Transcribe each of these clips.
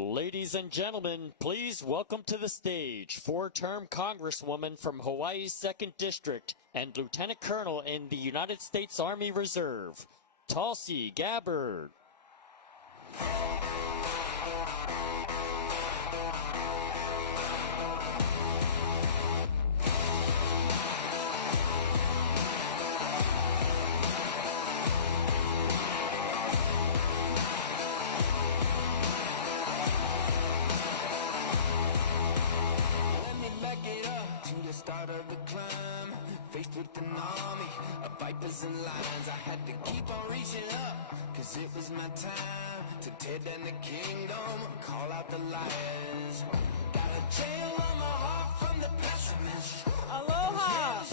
Ladies and gentlemen, please welcome to the stage four-term Congresswoman from Hawaii's 2nd District and Lieutenant Colonel in the United States Army Reserve, Tulsi Gabbard. Start of the climb, faced with an army of vipers and lions. I had to keep on reaching up, cause it was my time to tear down the kingdom and call out the liars. Got a jail on my heart from the pessimist. Aloha!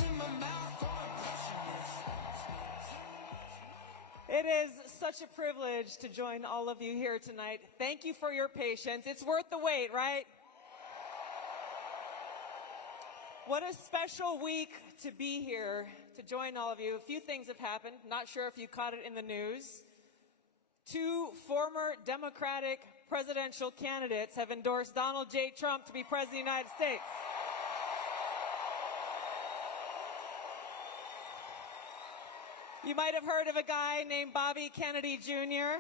It is such a privilege to join all of you here tonight. Thank you for your patience. It's worth the wait, right? What a special week to be here, to join all of you. A few things have happened. Not sure if you caught it in the news. 2 former Democratic presidential candidates have endorsed Donald J. Trump to be President of the United States. You might have heard of a guy named Bobby Kennedy Jr.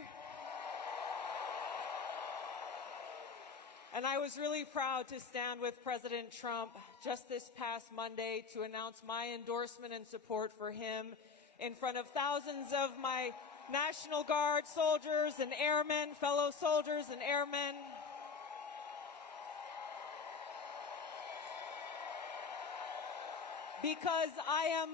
And I was really proud to stand with President Trump just this past Monday to announce my endorsement and support for him in front of thousands of my National Guard soldiers and airmen, fellow soldiers and airmen. Because I am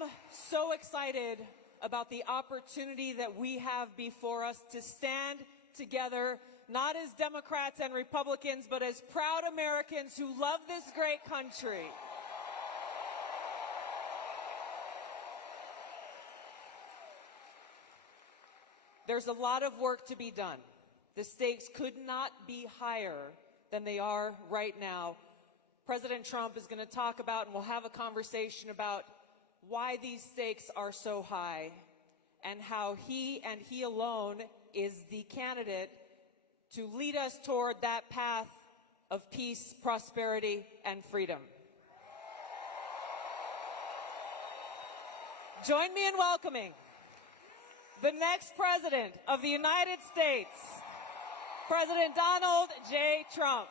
so excited about the opportunity that we have before us to stand together, not as Democrats and Republicans, but as proud Americans who love this great country. There's a lot of work to be done. The stakes could not be higher than they are right now. President Trump is going to talk about, and we'll have a conversation about why these stakes are so high and how he and he alone is the candidate to lead us toward that path of peace, prosperity, and freedom. Join me in welcoming the next President of the United States, President Donald J. Trump.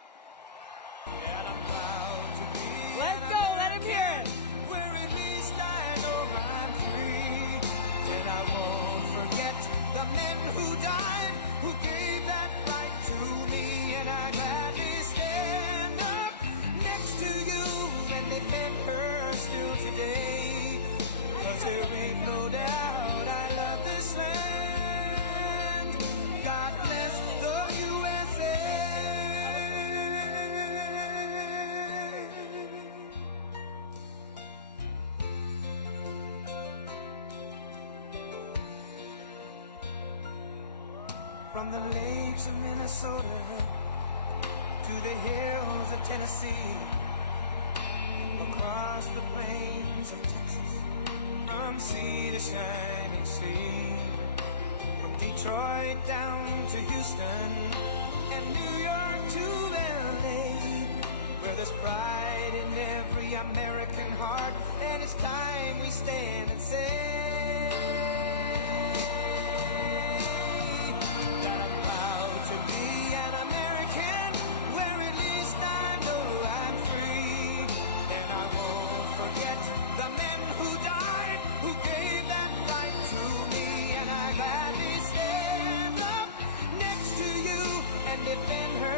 Let's go, let him hear it. Where at least I know I'm free, and I won't forget the men who died, who gave that right to me, and I gladly stand up next to you and defend her still today, 'cause there ain't no doubt I love this land. God bless the USA. From the lakes of Minnesota to the hills of Tennessee, across the plains of Texas, from sea to shining sea, from Detroit down to Houston and New York to LA, where there's pride in every American heart, and it's time we stand and say defend her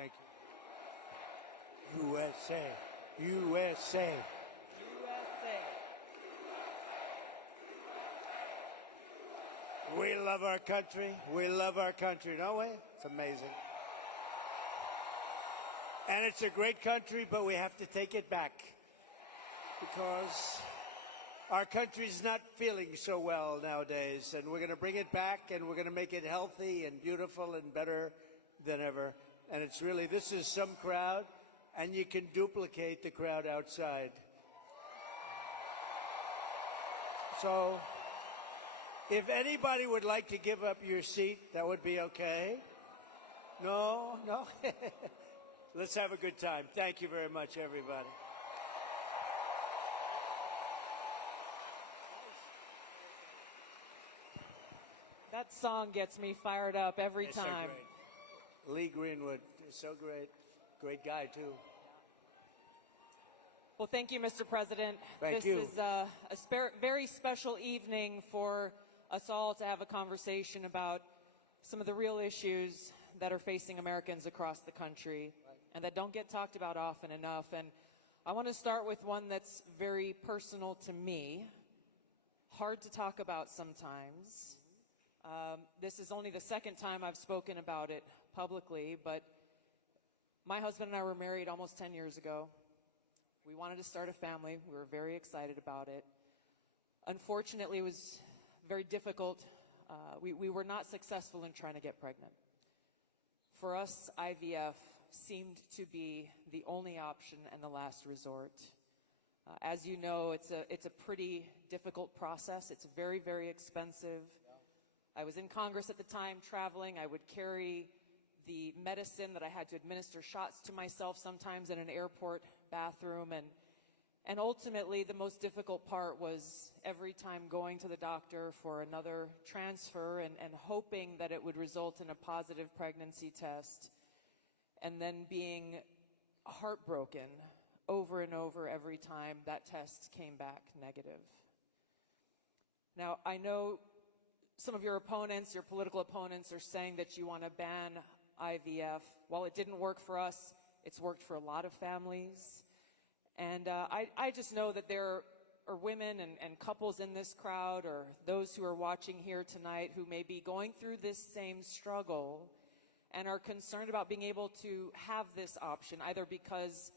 Thank you. USA. USA. USA. We love our country. We love our country, don't we? It's amazing. And it's a great country, but we have to take it back because our country's not feeling so well nowadays, and we're going to bring it back, and we're going to make it healthy and beautiful and better than ever. And it's really, this is some crowd, and you can duplicate the crowd outside. So if anybody would like to give up your seat, that would be okay. No? No? Let's have a good time. Thank you very much, everybody. That song gets me fired up every They're so time. great. Lee Greenwood is so great. Great guy, too. Well, thank you, Mr. President. Thank you. This is a very special evening for us all to have a conversation about some of the real issues that are facing Americans across the country and that don't get talked about often enough. And I want to start with one that's very personal to me, hard to talk about sometimes. This is only the second time I've spoken about it publicly, but my husband and I were married almost 10 years ago. We wanted to start a family. We were very excited about it. Unfortunately, it was very difficult. We were not successful in trying to get pregnant. For us, IVF seemed to be the only option and the last resort. As you know, it's a pretty difficult process. It's very, very expensive. I was in Congress at the time, traveling. I would carry the medicine that I had to administer shots to myself sometimes in an airport bathroom. And ultimately, the most difficult part was every time going to the doctor for another transfer and hoping that it would result in a positive pregnancy test, and then being heartbroken over and over every time that test came back negative. Now, I know some of your opponents, your political opponents, are saying that you want to ban IVF. While it didn't work for us, it's worked for a lot of families. And I just know that there are women and couples in this crowd, or those who are watching here tonight, who may be going through this same struggle and are concerned about being able to have this option, either because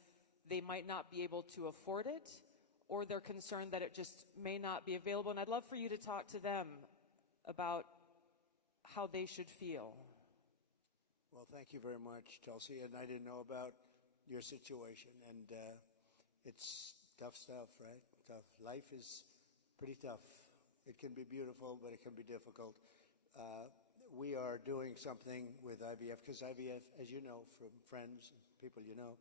they might not be able to afford it, or they're concerned that it just may not be available. And I'd love for you to talk to them about how they should feel. Well, thank you very much, Tulsi. And I didn't know about your situation. And it's tough stuff, right? Tough. Life is pretty tough. It can be beautiful, but it can be difficult. We are doing something with IVF, because IVF, as you know, from friends and people you know,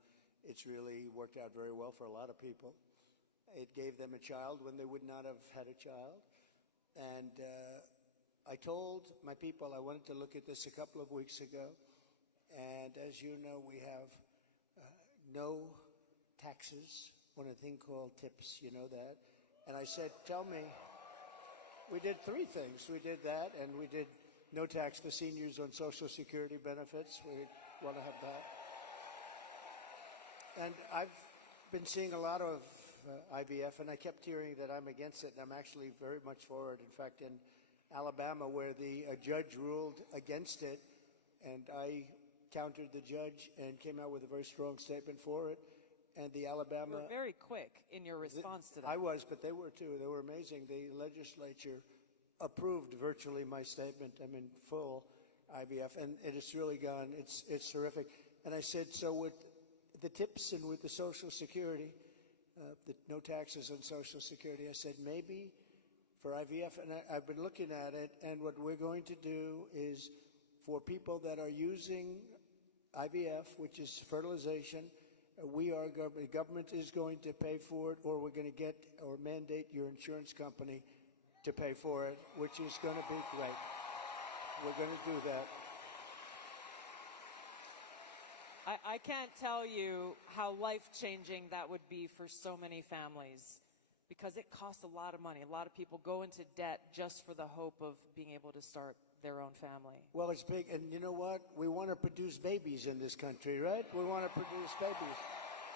it's really worked out very well for a lot of people. It gave them a child when they would not have had a child. And I told my people I wanted to look at this a couple of weeks ago. And as you know, we have no taxes on a thing called tips. You know that? And I said, tell me, we did three things. We did that, and we did no tax for seniors on Social Security benefits. We want to have that. And I've been seeing a lot of IVF, and I kept hearing that I'm against it, and I'm actually very much for it. In fact, in Alabama, where the judge ruled against it, and I countered the judge and came out with a very strong statement for it. And the Alabama... You were very quick in your response to that. I was, but they were too. They were amazing. The legislature approved virtually my statement. I'm in full IVF, and it has really gone. It's terrific. And I said, so with the tips and with the Social Security, the no taxes on Social Security, I said maybe for IVF, and I've been looking at it, and what we're going to do is for people that are using IVF, which is fertilization, the government is going to pay for it, or we're going to get or mandate your insurance company to pay for it, which is going to be great. We're going to do that. I can't tell you how life-changing that would be for so many families, because it costs a lot of money. A lot of people go into debt just for the hope of being able to start their own family. Well, it's big, and you know what? We want to produce babies in this country, right? We want to produce babies.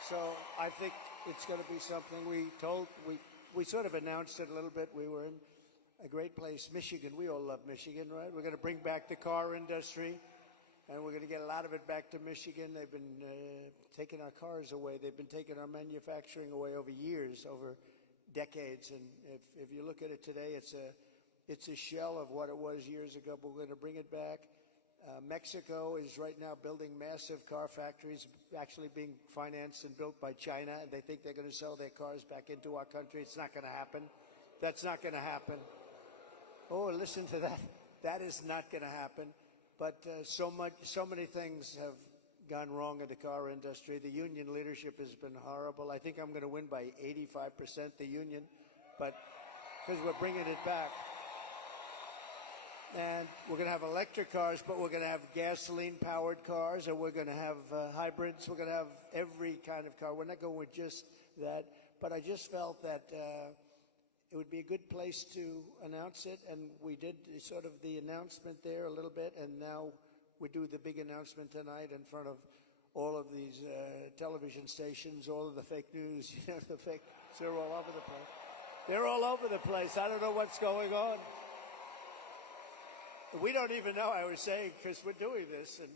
So I think it's going to be something we sort of announced it a little bit. We were in a great place, Michigan. We all love Michigan, right? We're going to bring back the car industry, and we're going to get a lot of it back to Michigan. They've been taking our cars away. They've been taking our manufacturing away over years, over decades. And if you look at it today, it's a shell of what it was years ago, but we're going to bring it back. Mexico is right now building massive car factories, actually being financed and built by China, and they think they're going to sell their cars back into our country. It's not going to happen. That's not going to happen. Oh, listen to that. That is not going to happen. But so many things have gone wrong in the car industry. The union leadership has been horrible. I think I'm going to win by 85%, the union, but because we're bringing it back. And we're going to have electric cars, but we're going to have gasoline-powered cars, and we're going to have hybrids. We're going to have every kind of car. We're not going with just that. But I just felt that it would be a good place to announce it, and we did sort of the announcement there a little bit, and now we do the big announcement tonight in front of all of these television stations, all of the fake news, the fake, they're all over the place. They're all over the place. I don't know what's going on. We don't even know, I was saying, because we're doing this, and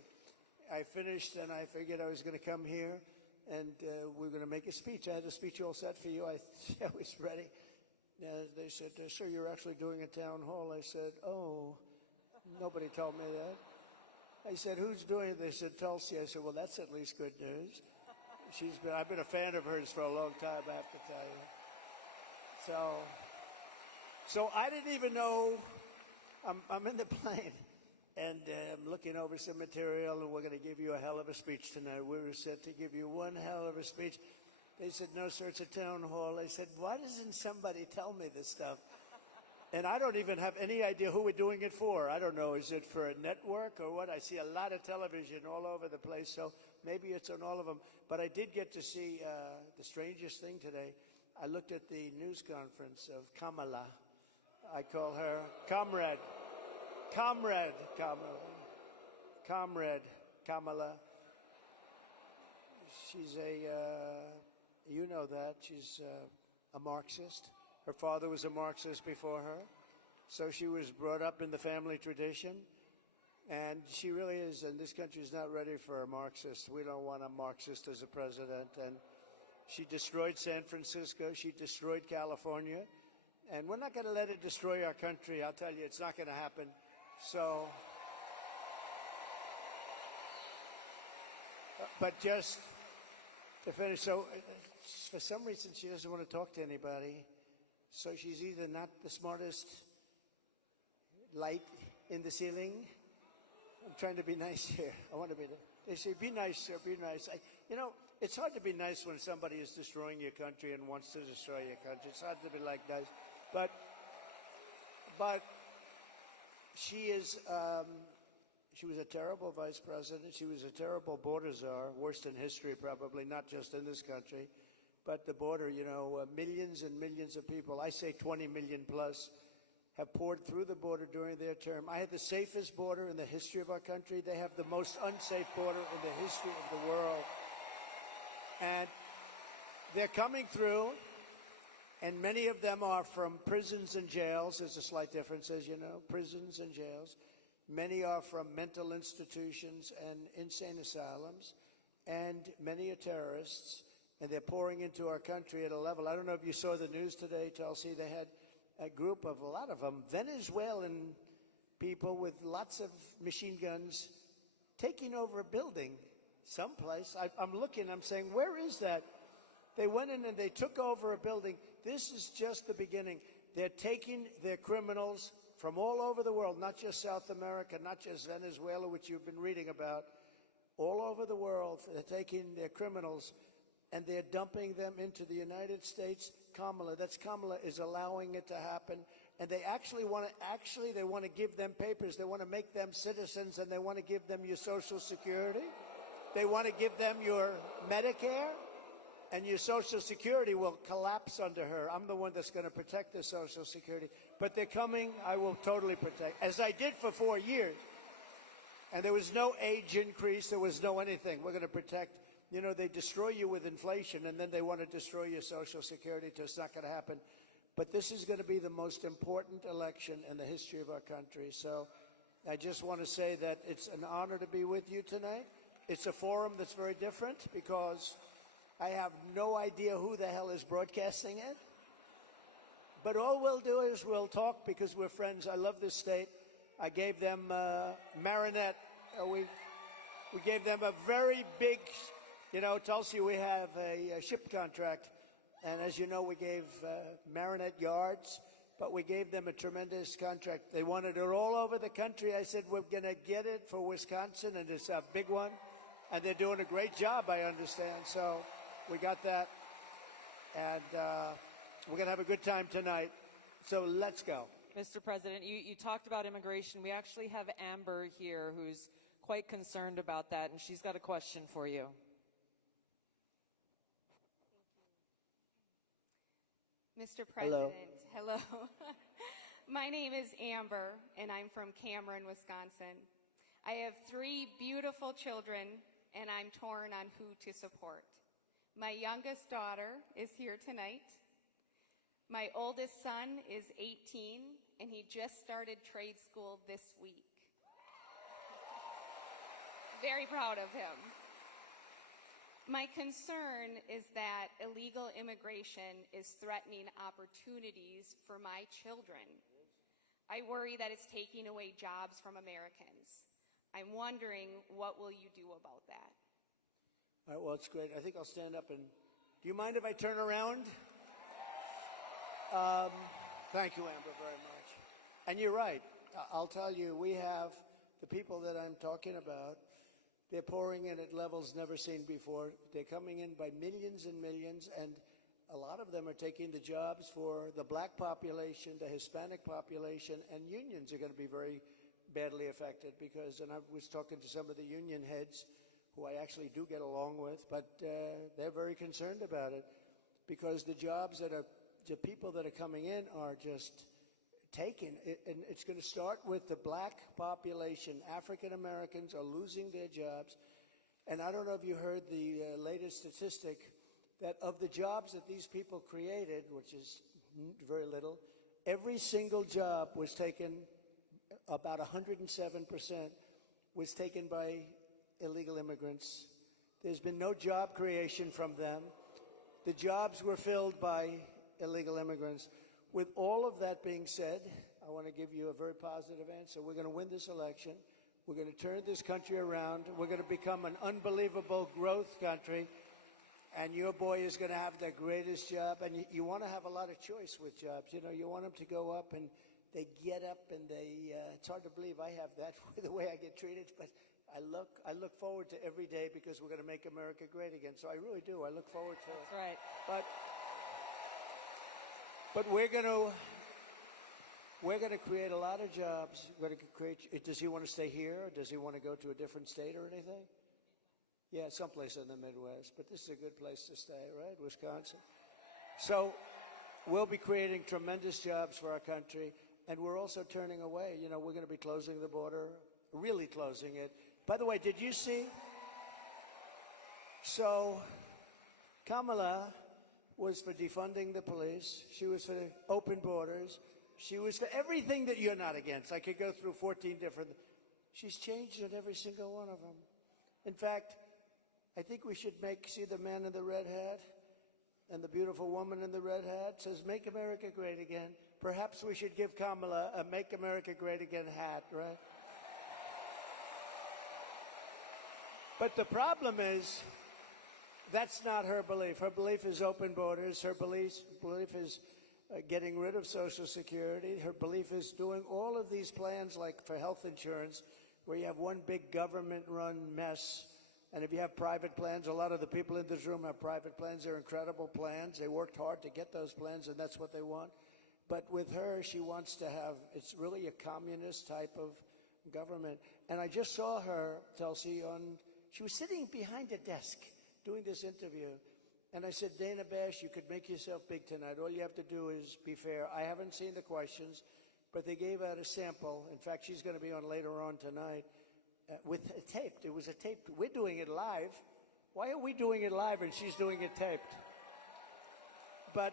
I finished, and I figured I was going to come here, and we're going to make a speech. I had a speech all set for you. I was ready. They said, sir, you're actually doing a town hall. I said, oh, nobody told me that. I said, who's doing it? They said, Tulsi. I said, well, that's at least good news. I've been a fan of hers for a long time, I have to tell you. So I didn't even know. I'm in the plane, and I'm looking over some material, and we're going to give you a hell of a speech tonight. We were set to give you one hell of a speech. They said, no, sir, it's a town hall. I said, why doesn't somebody tell me this stuff? And I don't even have any idea who we're doing it for. I don't know. Is it for a network or what? I see a lot of television all over the place, so maybe it's on all of them. But I did get to see the strangest thing today. I looked at the news conference of Kamala. I call her Comrade Kamala. She's you know that. She's a Marxist. Her father was a Marxist before her. So she was brought up in the family tradition. And she really is, and this country is not ready for a Marxist. We don't want a Marxist as a president. And she destroyed San Francisco. She destroyed California. And we're not going to let it destroy our country. I'll tell you, it's not going to happen. So, but just to finish, so for some reason she doesn't want to talk to anybody. So she's either not the smartest light in the ceiling. I'm trying to be nice here. I want to be. They say, be nice, sir, be nice. It's hard to be nice when somebody is destroying your country and wants to destroy your country. It's hard to be like nice. But she is, she was a terrible vice president. She was a terrible border czar, worst in history probably, not just in this country. But the border, millions and millions of people, I say 20 million plus, have poured through the border during their term. I had the safest border in the history of our country. They have the most unsafe border in the history of the world. And they're coming through, and many of them are from prisons and jails. There's a slight difference, as you know, prisons and jails. Many are from mental institutions and insane asylums, and many are terrorists, and they're pouring into our country at a level. I don't know if you saw the news today, Tulsi. They had a group of, a lot of them, Venezuelan people with lots of machine guns taking over a building someplace. I'm looking, I'm saying, where is that? They went in and they took over a building. This is just the beginning. They're taking their criminals from all over the world, not just South America, not just Venezuela, which you've been reading about, all over the world. They're taking their criminals and they're dumping them into the United States. Kamala is allowing it to happen. And they actually want to give them papers. They want to make them citizens, and they want to give them your Social Security. They want to give them your Medicare, and your Social Security will collapse under her. I'm the one that's going to protect the Social Security. But they're coming. I will totally protect, as I did for 4 years. And there was no age increase. There was no anything. We're going to protect. You know, they destroy you with inflation, and then they want to destroy your Social Security. So it's not going to happen. But this is going to be the most important election in the history of our country. So I just want to say that it's an honor to be with you tonight. It's a forum that's very different because I have no idea who the hell is broadcasting it. But all we'll do is we'll talk because we're friends. I love this state. I gave them Marinette. We gave them a very big, you know, Tulsi, we have a ship contract. And as you know, we gave Marinette yards, but we gave them a tremendous contract. They wanted it all over the country. I said, we're going to get it for Wisconsin, and it's a big one. And they're doing a great job, I understand. So we got that. And we're going to have a good time tonight. So let's go. Mr. President, you talked about immigration. We actually have Amber here who's quite concerned about that, and she's got a question for you. Mr. President, hello. My name is Amber, and I'm from Cameron, Wisconsin. I have 3 beautiful children, and I'm torn on who to support. My youngest daughter is here tonight. My oldest son is 18, and he just started trade school this week. Very proud of him. My concern is that illegal immigration is threatening opportunities for my children. I worry that it's taking away jobs from Americans. I'm wondering, what will you do about that? All right, well, it's great. I think I'll stand up and, do you mind if I turn around? Thank you, Amber, very much. And you're right. I'll tell you, we have the people that I'm talking about. They're pouring in at levels never seen before. They're coming in by millions and millions, and a lot of them are taking the jobs for the black population, the Hispanic population, and unions are going to be very badly affected because, and I was talking to some of the union heads who I actually do get along with, but they're very concerned about it because the jobs that are, the people that are coming in are just taken, and it's going to start with the black population. African Americans are losing their jobs, and I don't know if you heard the latest statistic that of the jobs that these people created, which is very little, every single job was taken, about 107% was taken by illegal immigrants. There's been no job creation from them. The jobs were filled by illegal immigrants. With all of that being said, I want to give you a very positive answer. We're going to win this election. We're going to turn this country around. We're going to become an unbelievable growth country. And your boy is going to have the greatest job. And you want to have a lot of choice with jobs. You know, you want them to go up and they get up and they, it's hard to believe I have that the way I get treated. But I look forward to every day because we're going to make America great again. So I really do. I look forward to it. That's right. But we're going to create a lot of jobs. We're going to create. Does he want to stay here, or does he want to go to a different state or anything? Yeah, someplace in the Midwest. But this is a good place to stay, right? Wisconsin. So we'll be creating tremendous jobs for our country, and we're also turning away. You know, we're going to be closing the border, really closing it. By the way, did you see? So Kamala was for defunding the police. She was for open borders. She was for everything that you're not against. I could go through 14 different. She's changed on every single one of them. In fact, I think we should see the man in the red hat and the beautiful woman in the red hat says, "Make America Great Again." Perhaps we should give Kamala a "Make America Great Again" hat, right? But the problem is, that's not her belief. Her belief is open borders. Her belief is getting rid of Social Security. Her belief is doing all of these plans like for health insurance, where you have one big government-run mess. And if you have private plans, a lot of the people in this room have private plans. They're incredible plans. They worked hard to get those plans, and that's what they want. But with her, she wants to have, it's really a communist type of government. And I just saw her, Tulsi, she was sitting behind a desk doing this interview, And I said, Dana Bash, you could make yourself big tonight. All you have to do is be fair. I haven't seen the questions, but they gave out a sample. In fact, she's going to be on later on tonight with a taped. It was a taped. We're doing it live. Why are we doing it live and she's doing it taped? But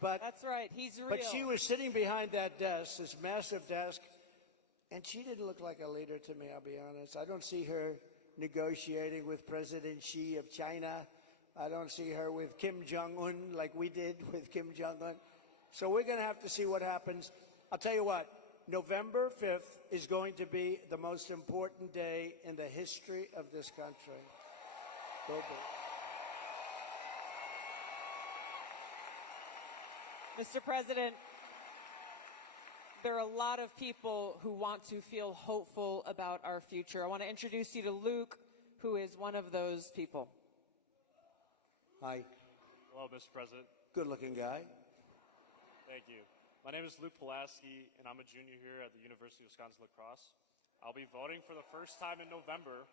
That's right. He's real. But she was sitting behind that desk, this massive desk, and she didn't look like a leader to me, I'll be honest. I don't see her negotiating with President Xi of China. I don't see her with Kim Jong-un like we did with Kim Jong-un. So we're going to have to see what happens. I'll tell you what, November 5th is going to be the most important day in the history of this country. Go big. Mr. President, there are a lot of people who want to feel hopeful about our future. I want to introduce you to Luke, who is one of those people. Hi. Hello, Mr. President. Good-looking guy. Thank you. My name is Luke Pulaski, and I'm a junior here at the University of Wisconsin-La Crosse. I'll be voting for the first time in November,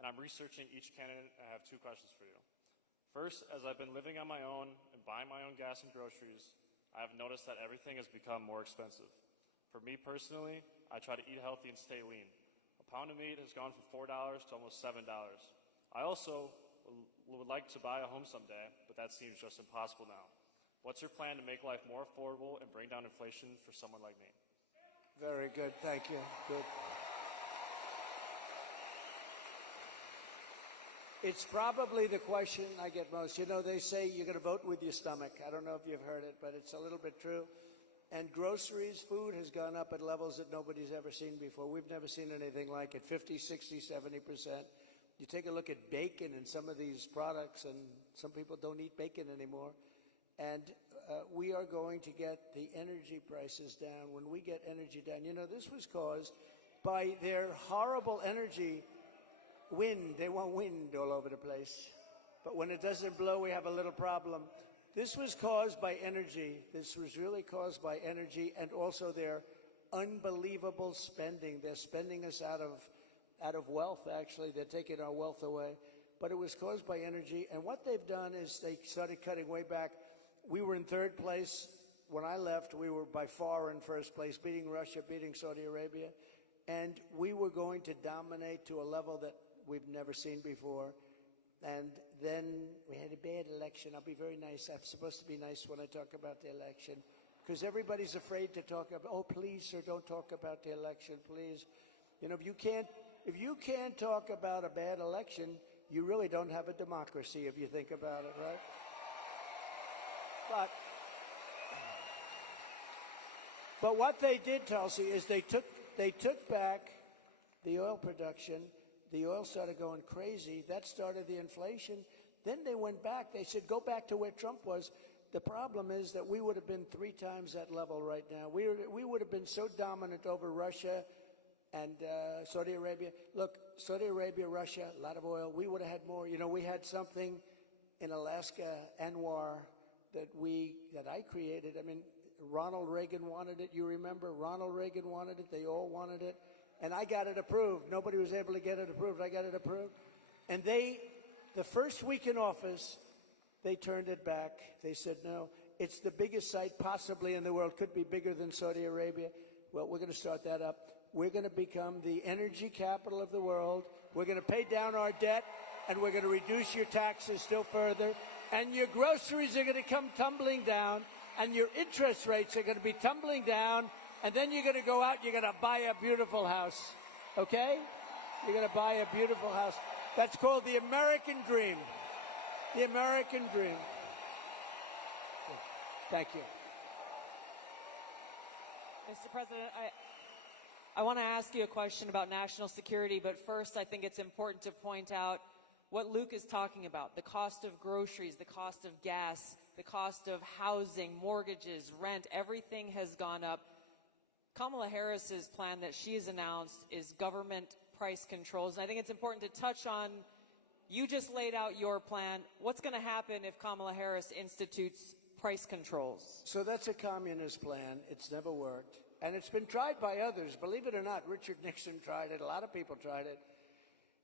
and I'm researching each candidate. I have two questions for you. First, as I've been living on my own and buying my own gas and groceries, I have noticed that everything has become more expensive. For me personally, I try to eat healthy and stay lean. A pound of meat has gone from $4 to almost $7. I also would like to buy a home someday, but that seems just impossible now. What's your plan to make life more affordable and bring down inflation for someone like me? Very good. Thank you. Good. It's probably the question I get most. You know, they say you're going to vote with your stomach. I don't know if you've heard it, but it's a little bit true. And groceries, food has gone up at levels that nobody's ever seen before. We've never seen anything like it, 50, 60, 70%. You take a look at bacon and some of these products, and some people don't eat bacon anymore. And we are going to get the energy prices down. When we get energy down, you know, this was caused by their horrible energy wind. They want wind all over the place. But when it doesn't blow, we have a little problem. This was caused by energy. This was really caused by energy and also their unbelievable spending. They're spending us out of wealth, actually. They're taking our wealth away. But it was caused by energy. And what they've done is they started cutting way back. We were in third place. When I left, we were by far in first place, beating Russia, beating Saudi Arabia. And we were going to dominate to a level that we've never seen before. And then we had a bad election. I'll be very nice. I'm supposed to be nice when I talk about the election, because everybody's afraid to talk about, oh, please, sir, don't talk about the election, please. You know, if you can't talk about a bad election, you really don't have a democracy if you think about it, right? But what they did, Tulsi, is they took back the oil production. The oil started going crazy. That started the inflation. Then they went back. They said, go back to where Trump was. The problem is that we would have been 3 times that level right now. We would have been so dominant over Russia and Saudi Arabia. Look, Saudi Arabia, Russia, a lot of oil. We would have had more. You know, we had something in Alaska, Anwar, that I created. I mean, Ronald Reagan wanted it. You remember? Ronald Reagan wanted it. They all wanted it. And I got it approved. Nobody was able to get it approved. I got it approved. And the first week in office, they turned it back. They said, no, it's the biggest site possibly in the world. Could be bigger than Saudi Arabia. Well, we're going to start that up. We're going to become the energy capital of the world. We're going to pay down our debt, and we're going to reduce your taxes still further. And your groceries are going to come tumbling down, and your interest rates are going to be tumbling down. And then you're going to go out, you're going to buy a beautiful house, okay? You're going to buy a beautiful house. That's called the American dream. The American dream. Thank you. Mr. President, I want to ask you a question about national security, but first I think it's important to point out what Luke is talking about: the cost of groceries, the cost of gas, the cost of housing, mortgages, rent. Everything has gone up. Kamala Harris's plan that she has announced is government price controls. And I think it's important to touch on, you just laid out your plan. What's going to happen if Kamala Harris institutes price controls? So that's a communist plan. It's never worked. And it's been tried by others. Believe it or not, Richard Nixon tried it. A lot of people tried it.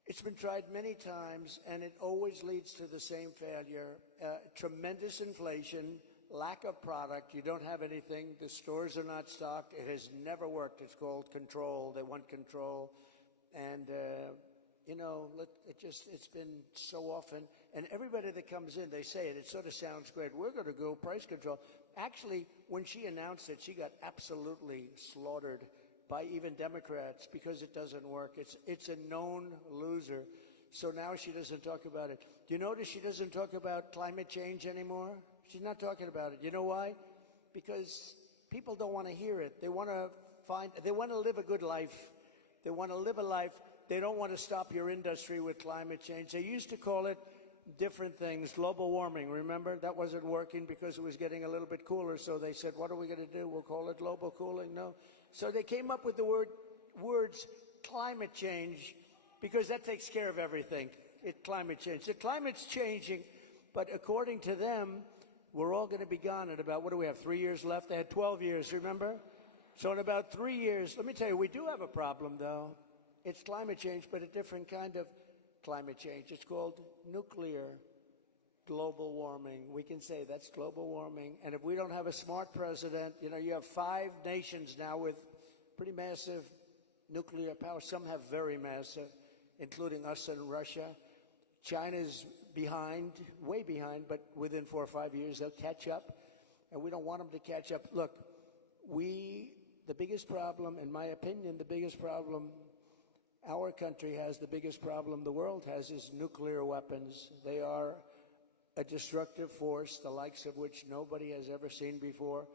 It's been tried many times, and it always leads to the same failure. Tremendous inflation, lack of product. You don't have anything. The stores are not stocked. It has never worked. It's called control. They want control. And, you know, it's been so often. And everybody that comes in, they say it. It sort of sounds great. We're going to go price control. Actually, when she announced it, she got absolutely slaughtered by even Democrats because it doesn't work. It's a known loser. So now she doesn't talk about it. Do you notice she doesn't talk about climate change anymore? She's not talking about it. You know why? Because people don't want to hear it. They want to live a good life. They want to live a life. They don't want to stop your industry with climate change. They used to call it different things, global warming. Remember, that wasn't working because it was getting a little bit cooler. So they said, what are we going to do? We'll call it global cooling. No. So they came up with the words climate change because that takes care of everything. Climate change. The climate's changing, but according to them, we're all going to be gone in about, what do we have, 3 years left? They had 12 years, remember? So in about 3 years, let me tell you, we do have a problem, though. It's climate change, but a different kind of climate change. It's called nuclear global warming. We can say that's global warming. And if we don't have a smart president, you know, you have 5 nations now with pretty massive nuclear power. Some have very massive, including us and Russia. China's behind, way behind, but within 4 or 5 years they'll catch up. And we don't want them to catch up. Look, the biggest problem, in my opinion, the biggest problem our country has, the biggest problem the world has, is nuclear weapons. They are a destructive force, the likes of which nobody has ever seen before.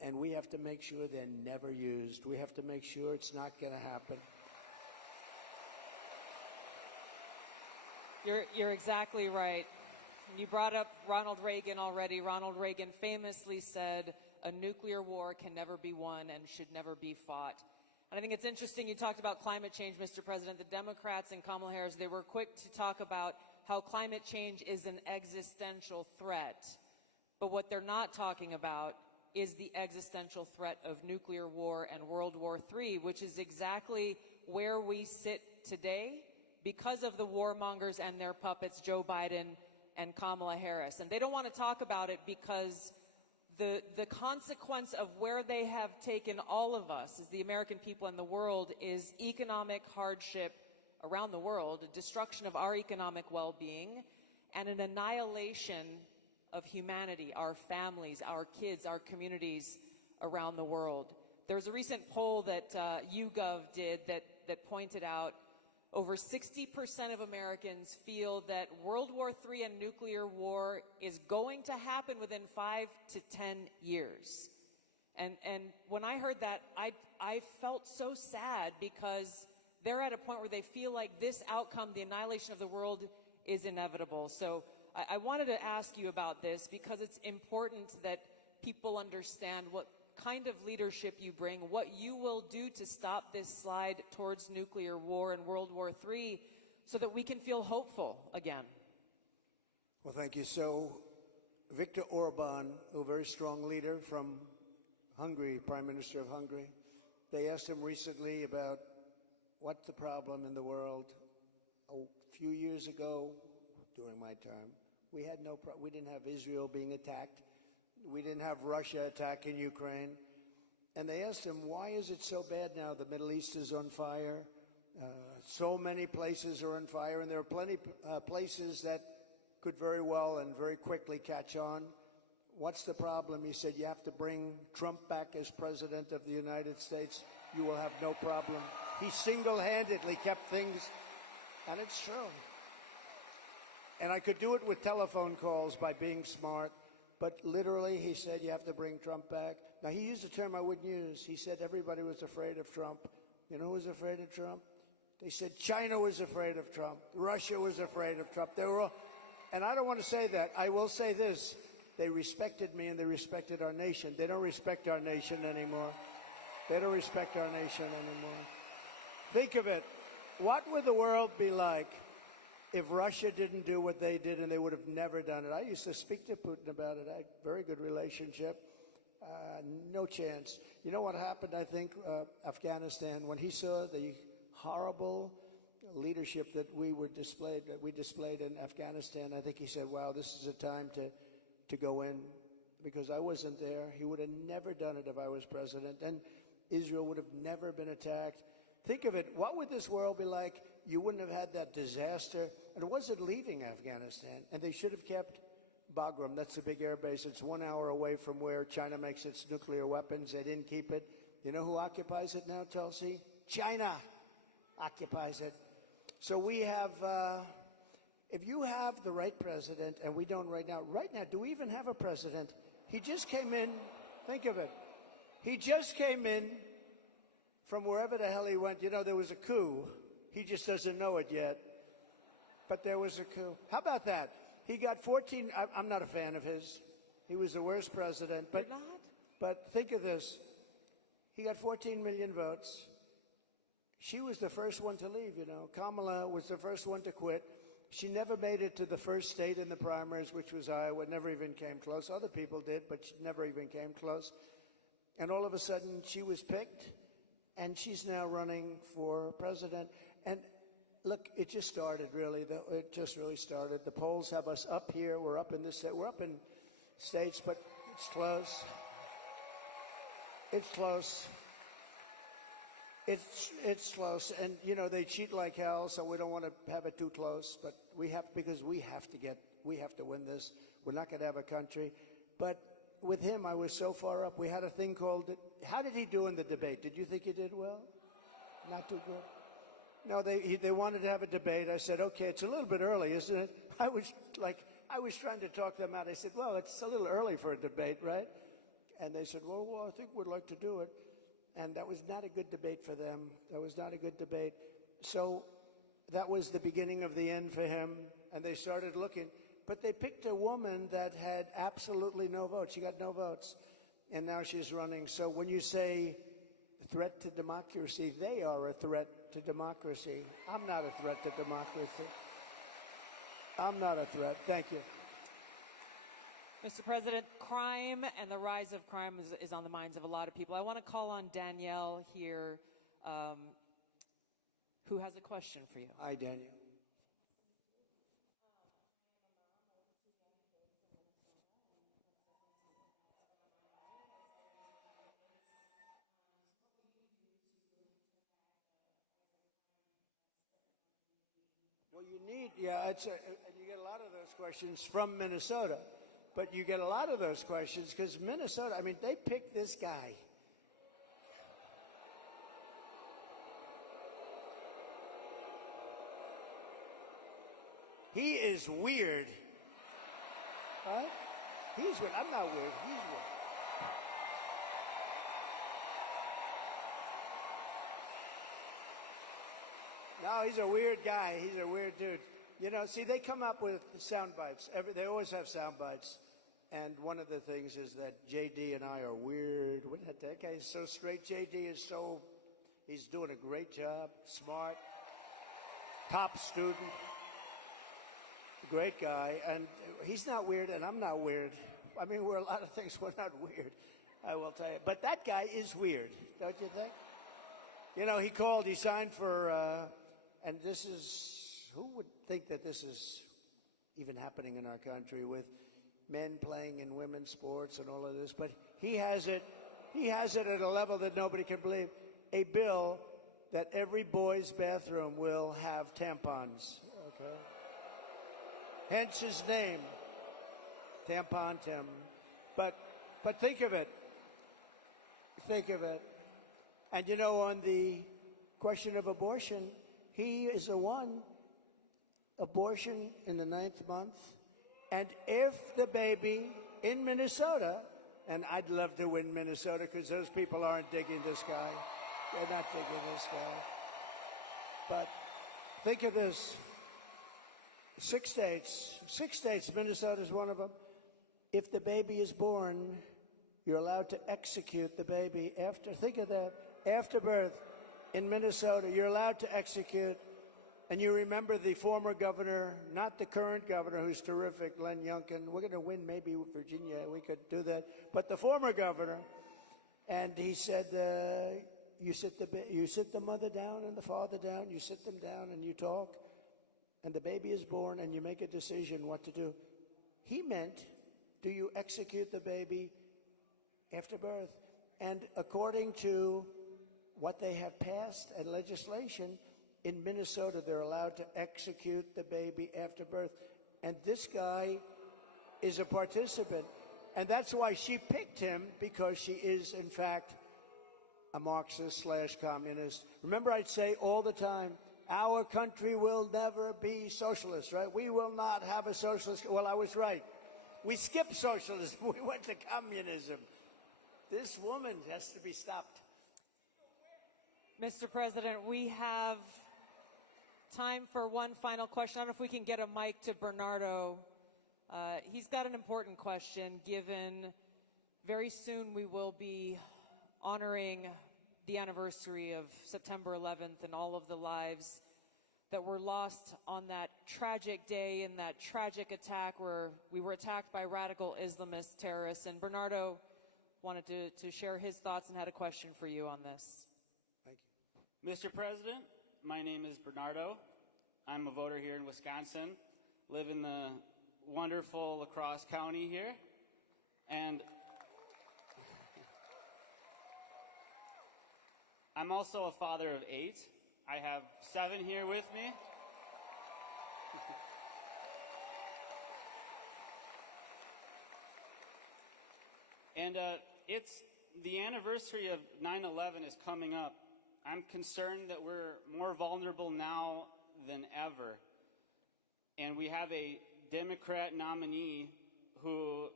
And we have to make sure they're never used. We have to make sure it's not going to happen. You're exactly right. You brought up Ronald Reagan already. Ronald Reagan famously said, a nuclear war can never be won and should never be fought. And I think it's interesting you talked about climate change, Mr. President. The Democrats and Kamala Harris, they were quick to talk about how climate change is an existential threat. But what they're not talking about is the existential threat of nuclear war and World War III, which is exactly where we sit today because of the warmongers and their puppets, Joe Biden and Kamala Harris. And they don't want to talk about it because the consequence of where they have taken all of us as the American people and the world is economic hardship around the world, a destruction of our economic well-being, and an annihilation of humanity, our families, our kids, our communities around the world. There was a recent poll that YouGov did that pointed out over 60% of Americans feel that World War III and nuclear war is going to happen within 5 to 10 years. And when I heard that, I felt so sad because they're at a point where they feel like this outcome, the annihilation of the world, is inevitable. So I wanted to ask you about this because it's important that people understand what kind of leadership you bring, what you will do to stop this slide towards nuclear war and World War III so that we can feel hopeful again. Well, thank you. So Viktor Orban, a very strong leader from Hungary, Prime Minister of Hungary, they asked him recently about what's the problem in the world. A few years ago, during my term, we didn't have Israel being attacked. We didn't have Russia attacking Ukraine. And they asked him, why is it so bad now? The Middle East is on fire. So many places are on fire, and there are plenty places that could very well and very quickly catch on. What's the problem? He said, you have to bring Trump back as president of the United States. You will have no problem. He single-handedly kept things, and it's true. And I could do it with telephone calls by being smart. But literally, he said, you have to bring Trump back. Now, he used a term I wouldn't use. He said everybody was afraid of Trump. You know who was afraid of Trump? They said China was afraid of Trump. Russia was afraid of Trump. They were all, and I don't want to say that. I will say this. They respected me and they respected our nation. They don't respect our nation anymore. They don't respect our nation anymore. Think of it. What would the world be like if Russia didn't do what they did, and they would have never done it? I used to speak to Putin about it. I had a very good relationship. No chance. You know what happened, I think, Afghanistan, when he saw the horrible leadership that we displayed in Afghanistan. I think he said, wow, this is a time to go in, because I wasn't there. He would have never done it if I was president, and Israel would have never been attacked. Think of it, what would this world be like? You wouldn't have had that disaster, and it wasn't leaving Afghanistan, and they should have kept Bagram. That's the big air base. It's 1 hour away from where China makes its nuclear weapons. They didn't keep it. You know who occupies it now, Tulsi? China occupies it. So we have, if you have the right president, and we don't right now, do we even have a president? He just came in, think of it. He just came in from wherever the hell he went. You know, there was a coup. He just doesn't know it yet. But there was a coup. How about that? He got 14, I'm not a fan of his. He was the worst president. But, You're not? But think of this. He got 14 million votes. She was the first one to leave, you know. Kamala was the first one to quit. She never made it to the first state in the primaries, which was Iowa. Never even came close. Other people did, but she never even came close. And all of a sudden, she was picked, and she's now running for president. And look, it just started, really. It just really started. The polls have us up here. We're up in states, but it's close. It's close. It's close, and you know they cheat like hell, so we don't want to have it too close. But we have to win this. We're not going to have a country. But with him, I was so far up. We had a thing called. How did he do in the debate? Did you think he did well? Not too good. No, they wanted to have a debate. I said, okay, it's a little bit early, isn't it? I was trying to talk them out. I said, well, it's a little early for a debate, right? And they said, well, I think we'd like to do it. And that was not a good debate for them. That was not a good debate. So that was the beginning of the end for him. And they started looking. But they picked a woman that had absolutely no votes. She got no votes. And now she's running. So when you say threat to democracy, they are a threat to democracy. I'm not a threat to democracy. I'm not a threat. Thank you. Mr. President, crime and the rise of crime is on the minds of a lot of people. I want to call on Danielle here, who has a question for you. Hi, Danielle. Well, you get a lot of those questions from Minnesota. But you get a lot of those questions because Minnesota, I mean, they picked this guy. He is weird. Right? He's weird. I'm not weird. He's weird. No, he's a weird guy. He's a weird dude. You know, see, they come up with sound bites. They always have sound bites. And one of the things is that J.D. and I are weird. That guy is so straight. J.D. is he's doing a great job. Smart. Top student. Great guy. And he's not weird, and I'm not weird. I mean, we're a lot of things. We're not weird, I will tell you. But that guy is weird, don't you think? You know, he signed for, and this is... Who would think that this is even happening in our country with men playing in women's sports and all of this? But he has it at a level that nobody can believe. A bill that every boy's bathroom will have tampons. Okay. Hence his name, Tampon Tim. But think of it. Think of it. And you know, on the question of abortion, he is the one. Abortion in the 9th month, and if the baby in Minnesota, and I'd love to win Minnesota because those people aren't digging this guy. They're not digging this guy. But think of this. 6 states, Minnesota's one of them. If the baby is born, you're allowed to execute the baby think of that, after birth in Minnesota, you're allowed to execute. And you remember the former governor, not the current governor, who's terrific, Glenn Youngkin. We're going to win maybe Virginia. We could do that. But the former governor, and he said, you sit the mother down and the father down, you sit them down and you talk, and the baby is born and you make a decision what to do. He meant, do you execute the baby after birth? And according to what they have passed and legislation, in Minnesota, they're allowed to execute the baby after birth. And this guy is a participant. And that's why she picked him, because she is, in fact, a Marxist/communist. Remember, I'd say all the time, our country will never be socialist, right? We will not have a socialist. Well, I was right. We skipped socialism. We went to communism. This woman has to be stopped. Mr. President, we have time for one final question. I don't know if we can get a mic to Bernardo. He's got an important question, given very soon we will be honoring the anniversary of September 11th and all of the lives that were lost on that tragic day and that tragic attack where we were attacked by radical Islamist terrorists. And Bernardo wanted to share his thoughts and had a question for you on this. Thank you. Mr. President, my name is Bernardo. I'm a voter here in Wisconsin, live in the wonderful La Crosse County here, and I'm also a father of 8. I have 7 here with me. And it's the anniversary of 9/11 is coming up. I'm concerned that we're more vulnerable now than ever. And we have a Democrat nominee who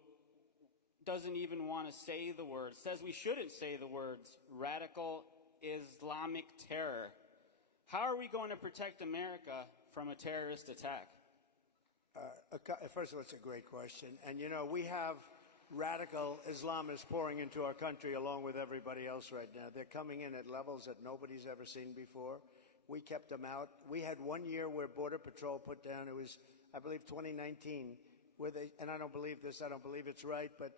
doesn't even want to say the words, says we shouldn't say the words, radical Islamic terror. How are we going to protect America from a terrorist attack? First of all, it's a great question. And, you know, we have radical Islamists pouring into our country along with everybody else right now. They're coming in at levels that nobody's ever seen before. We kept them out. We had 1 year where Border Patrol put down, it was, I believe, 2019, where they, and I don't believe this, I don't believe it's right, but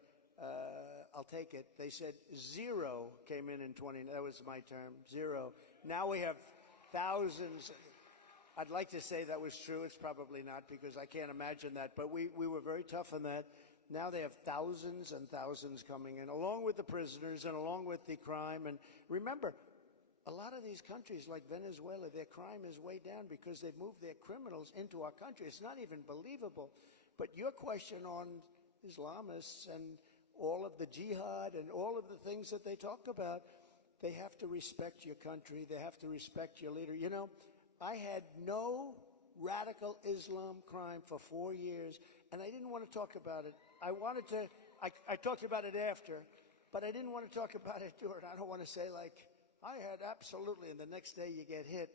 I'll take it. They said 0 came in 20, that was my term, 0. Now we have thousands. I'd like to say that was true. It's probably not, because I can't imagine that. But we were very tough on that. Now they have thousands and thousands coming in, along with the prisoners and along with the crime. And remember, a lot of these countries like Venezuela, their crime is way down because they've moved their criminals into our country. It's not even believable. But your question on Islamists and all of the jihad and all of the things that they talk about, they have to respect your country. They have to respect your leader. You know, I had no radical Islam crime for 4 years, and I didn't want to talk about it. I talked about it after, but I didn't want to talk about it during. I don't want to say, like, I had absolutely, and the next day you get hit.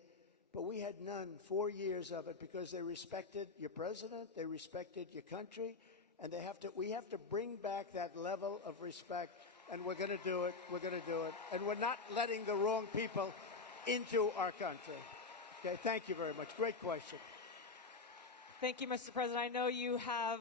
But we had none, 4 years of it, because they respected your president, they respected your country, and we have to bring back that level of respect, and we're going to do it. We're going to do it. And we're not letting the wrong people into our country. Okay, thank you very much. Great question. Thank you, Mr. President. I know you have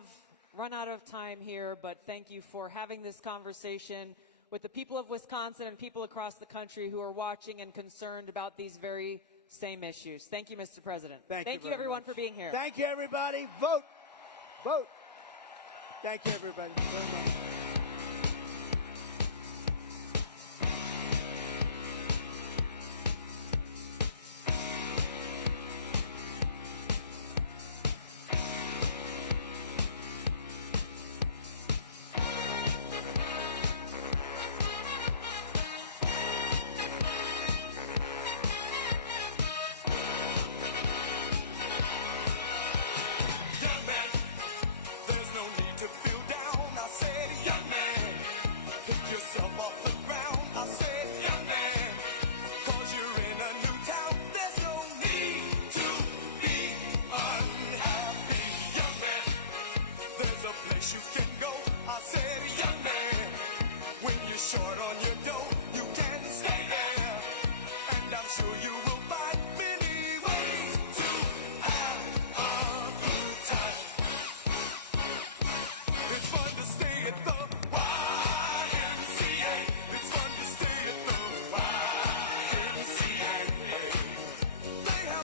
run out of time here, but thank you for having this conversation with the people of Wisconsin and people across the country who are watching and concerned about these very same issues. Thank you, Mr. President. Thank you everyone, much. for being here. Thank you, everybody. Vote. Vote. Thank you, everybody, very much.